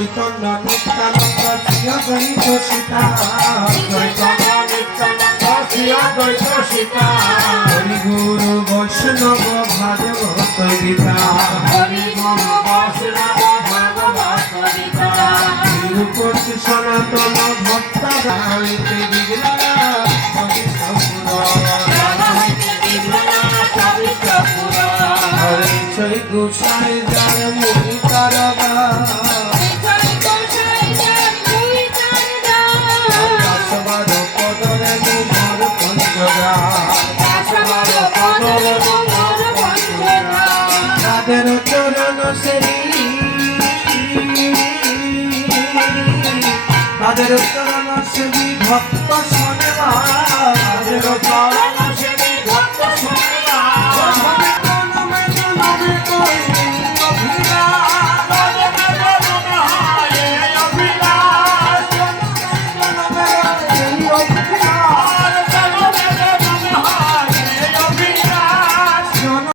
চৈতন্য নিত্যানন্দ শ্রী অদ্বৈত সীতা চৈতন্য নিত্যানন্দ শ্রী অদ্বৈত সীতা হরি গুরু বৈষ্ণব ভাগবত গীতা হরি গুরু বৈষ্ণব ভাগবত গীতা তিরুপতি সনাতন ভক্ত গাইতে বিঘ্না হরে জয় গোসাই জয় মুনি তারবা সবার পদরে মোর পঞ্চরা তাদের চরণ শ্রী তাদের চরণ শ্রী ভক্ত